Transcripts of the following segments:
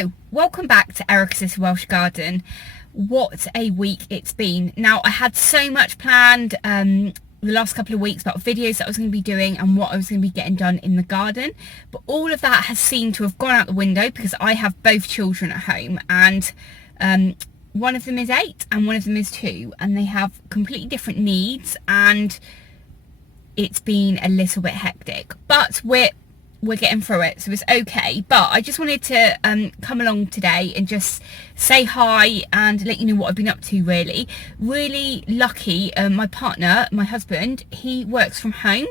So, welcome back to Erica's Welsh Garden. What a week it's been. Now, I had so much planned the last couple of weeks about videos that I was going to be doing and what I was going to be getting done in the garden. But all of that has seemed to have gone out the window because I have both children at home, and one of them is 8 and one of them is 2, and they have completely different needs, and it's been a little bit hectic. But we're getting through it, so it's okay. But I just wanted to come along today and just say hi and let you know what I've been up to. Really lucky. My partner, my husband, he works from home,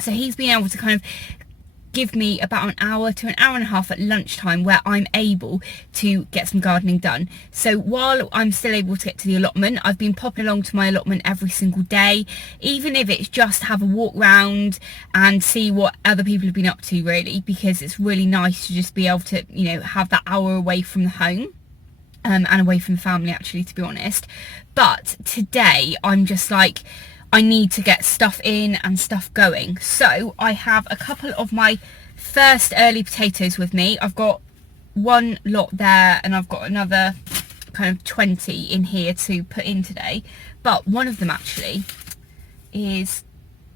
so he's been able to kind of give me about an hour to an hour and a half at lunchtime where I'm able to get some gardening done. So while I'm still able to get to the allotment, I've been popping along to my allotment every single day, even if it's just have a walk round and see what other people have been up to, really, because it's really nice to just be able to, you know, have that hour away from the home. And away from the family, actually, to be honest. But today I'm just like, I need to get stuff in and stuff going. So I have a couple of my first early potatoes with me. I've got one lot there and I've got another kind of 20 in here to put in today. But one of them actually is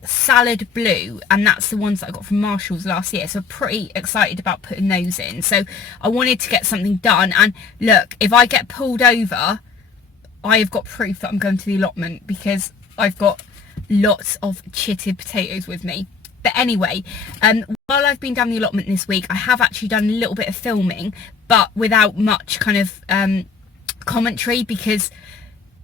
salad blue, and that's the ones that I got from Marshall's last year, so pretty excited about putting those in. So I wanted to get something done, and look, if I get pulled over, I have got proof that I'm going to the allotment because I've got lots of chitted potatoes with me. But anyway, while I've been down the allotment this week, I have actually done a little bit of filming, but without much kind of commentary, because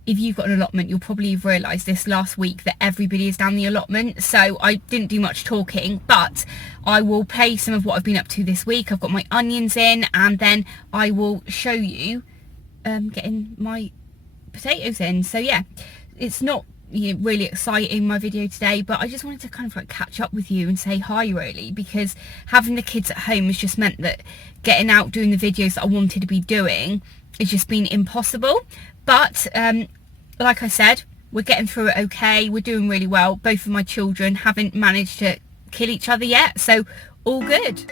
if you've got an allotment, you'll probably have realised this last week that everybody is down the allotment. So I didn't do much talking, but I will play some of what I've been up to this week. I've got my onions in, and then I will show you getting my potatoes in. So yeah, it's not really exciting, my video today, but I just wanted to kind of like catch up with you and say hi, really, because having the kids at home has just meant that getting out doing the videos that I wanted to be doing has just been impossible. But like I said, we're getting through it okay. We're doing really well. Both of my children haven't managed to kill each other yet, so all good.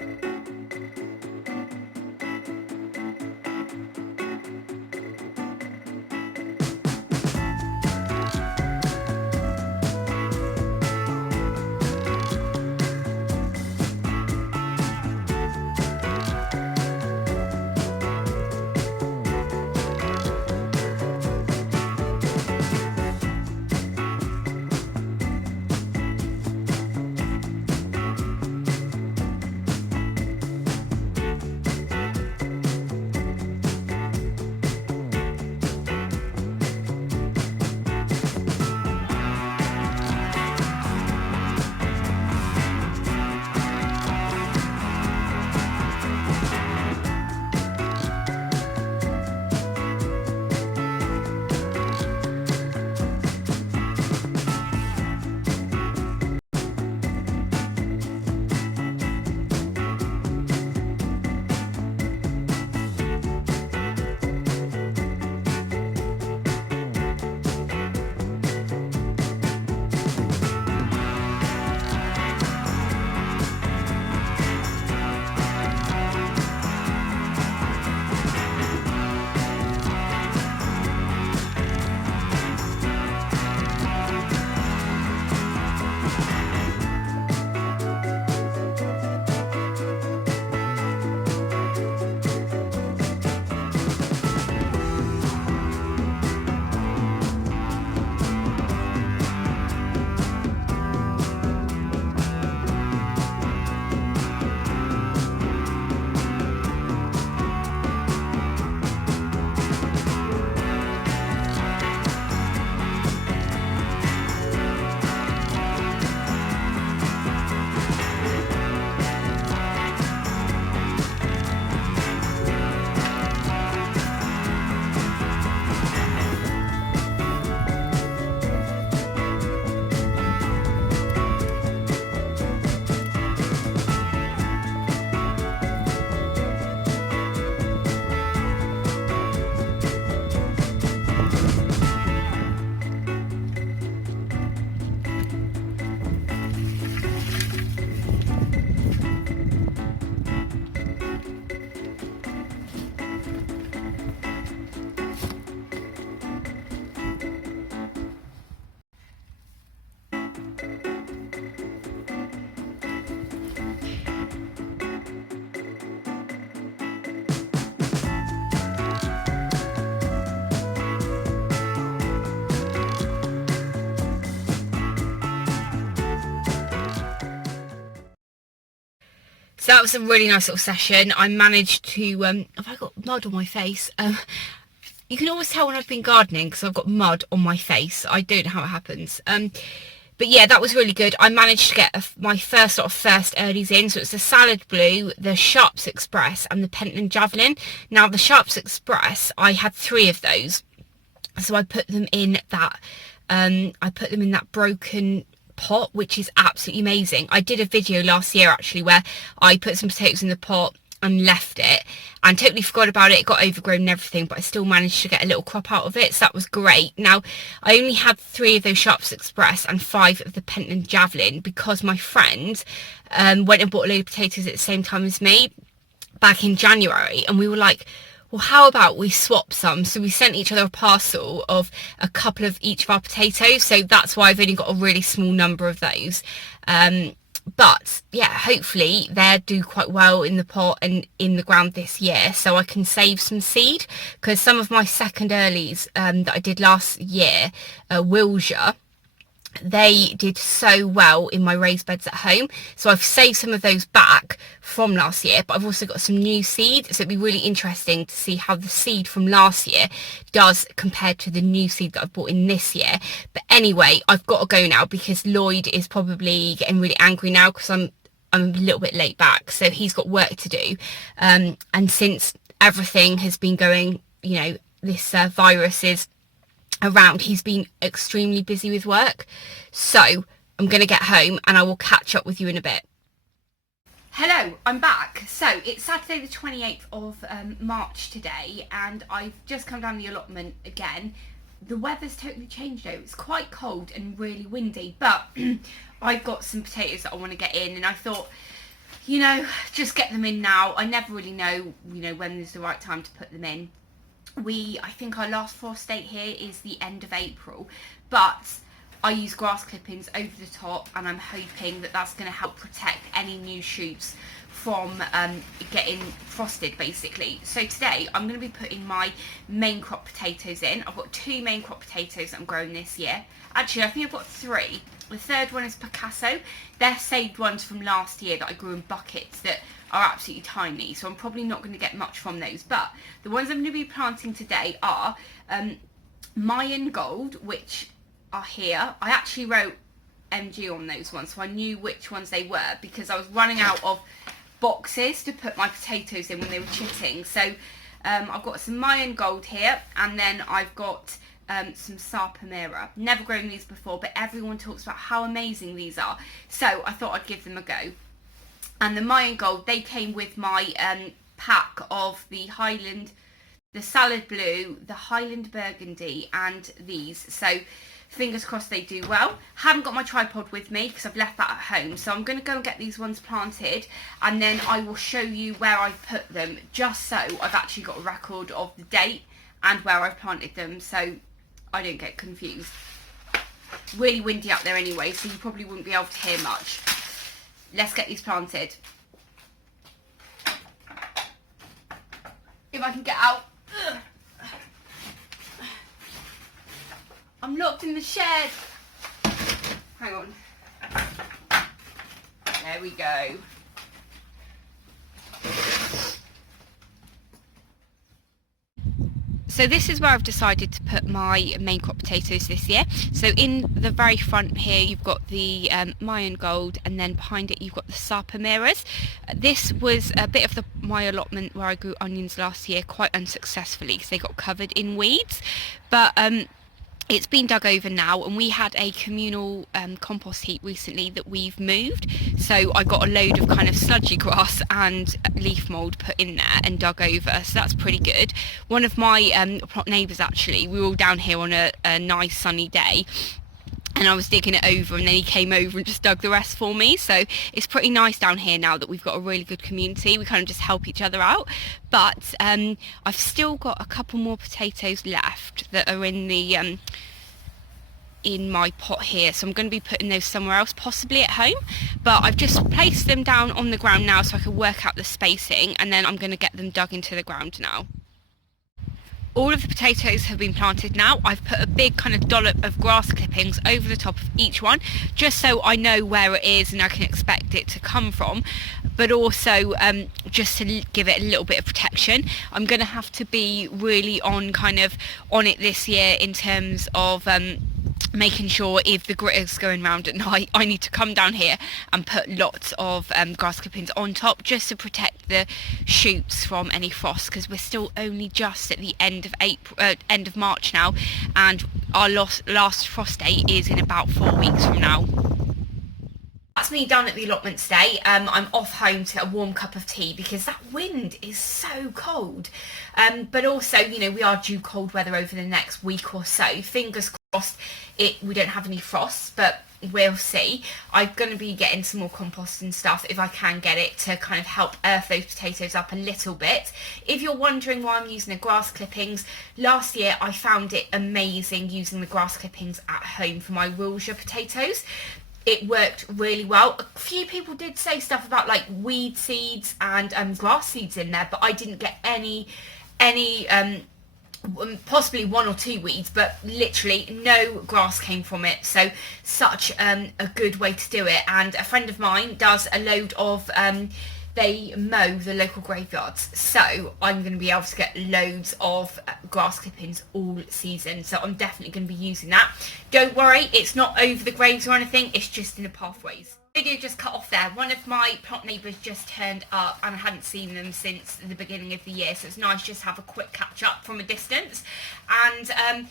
So that was a really nice little session. I managed to, have I got mud on my face? You can always tell when I've been gardening because I've got mud on my face. I don't know how it happens. But yeah, that was really good. I managed to get my first earlies in. So it's the Salad Blue, the Sharps Express and the Pentland Javelin. Now the Sharps Express, I had 3 of those. So I put them in that, broken pot, which is absolutely amazing. I did a video last year actually where I put some potatoes in the pot and left it and totally forgot about it. It got overgrown and everything, but I still managed to get a little crop out of it, so that was great. Now I only had 3 of those Sharps Express and 5 of the Pentland Javelin because my friend went and bought a load of potatoes at the same time as me back in January, and we were like, well, how about we swap some? So we sent each other a parcel of a couple of each of our potatoes, so that's why I've only got a really small number of those. But yeah, hopefully they'll do quite well in the pot and in the ground this year, so I can save some seed, because some of my second earlies that I did last year, Wilshire, they did so well in my raised beds at home, so I've saved some of those back from last year, but I've also got some new seed, so it'd be really interesting to see how the seed from last year does compared to the new seed that I've bought in this year. But anyway, I've got to go now because Lloyd is probably getting really angry now because I'm a little bit late back, so he's got work to do, and since everything has been going, you know, this virus is around, he's been extremely busy with work. So I'm gonna get home and I will catch up with you in a bit. Hello, I'm back. So it's Saturday the 28th of March today, and I've just come down the allotment again. The weather's totally changed though. It's quite cold and really windy, but I've got some potatoes that I want to get in, and I thought, you know, just get them in now. I never really know, you know, when is the right time to put them in. I think our last frost date here is the end of April, but I use grass clippings over the top, and I'm hoping that that's going to help protect any new shoots from getting frosted basically. So today I'm going to be putting my main crop potatoes in. I've got 2 main crop potatoes that I'm growing this year. Actually, I think I've got 3. The third one is Picasso. They're saved ones from last year that I grew in buckets that are absolutely tiny, so I'm probably not going to get much from those. But the ones I'm going to be planting today are Mayan Gold, which are here. I actually wrote MG on those ones, so I knew which ones they were because I was running out of boxes to put my potatoes in when they were chitting. So I've got some Mayan Gold here, and then I've got some Sarpamira. Never grown these before, but everyone talks about how amazing these are, so I thought I'd give them a go. And the Mayan Gold, they came with my pack of the Highland, the Salad Blue, the Highland Burgundy, and these. So fingers crossed they do well. Haven't got my tripod with me because I've left that at home, so I'm going to go and get these ones planted, and then I will show you where I put them, just so I've actually got a record of the date and where I've planted them, so I don't get confused. Really windy up there anyway, so you probably wouldn't be able to hear much. Let's get these planted. If I can get out. Ugh. I'm locked in the shed. Hang on. There we go. So this is where I've decided to put my main crop potatoes this year. So in the very front here you've got the Mayan Gold, and then behind it you've got the Sarpamiras. This was a bit of my allotment where I grew onions last year quite unsuccessfully because they got covered in weeds. But it's been dug over now, and we had a communal compost heap recently that we've moved, so I got a load of kind of sludgy grass and leaf mould put in there and dug over, so that's pretty good. One of my plot neighbours, actually, we were all down here on a nice sunny day, and I was digging it over, and then he came over and just dug the rest for me. So it's pretty nice down here now that we've got a really good community. We kind of just help each other out. But I've still got a couple more potatoes left that are in the in my pot here, so I'm going to be putting those somewhere else, possibly at home, but I've just placed them down on the ground now so I can work out the spacing, and then I'm going to get them dug into the ground now. all of the potatoes have been planted now. I've put a big kind of dollop of grass clippings over the top of each one, just so I know where it is and I can expect it to come from, but also just to give it a little bit of protection. I'm going to have to be really on it this year in terms of making sure if the gritter's going round at night, I need to come down here and put lots of grass clippings on top, just to protect the shoots from any frost, because we're still only just at the end of March now, and our last frost date is in about 4 weeks from now. That's me done at the allotment today. I'm off home to get a warm cup of tea because that wind is so cold. But also, you know, we are due cold weather over the next week or so. Fingers crossed we don't have any frosts, but we'll see. I'm going to be getting some more compost and stuff if I can get it, to kind of help earth those potatoes up a little bit. If you're wondering why I'm using the grass clippings, last year I found it amazing using the grass clippings at home for my Wilshire potatoes. It worked really well. A few people did say stuff about like weed seeds and grass seeds in there, but I didn't get any possibly 1 or 2 weeds, but literally no grass came from it. So such a good way to do it. And a friend of mine does a load of they mow the local graveyards, so I'm going to be able to get loads of grass clippings all season, so I'm definitely going to be using that. Don't worry, it's not over the graves or anything, it's just in the pathways. Video just cut off there. One of my plot neighbours just turned up and I hadn't seen them since the beginning of the year, so it's nice just to have a quick catch up from a distance. And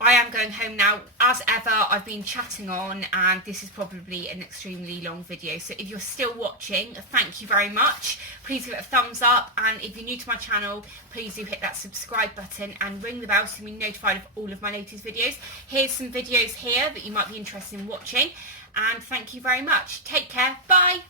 I am going home now. As ever, I've been chatting on, and this is probably an extremely long video, so if you're still watching, thank you very much. Please give it a thumbs up, and if you're new to my channel, please do hit that subscribe button and ring the bell to be notified of all of my latest videos. Here's some videos here that you might be interested in watching, and thank you very much. Take care. Bye.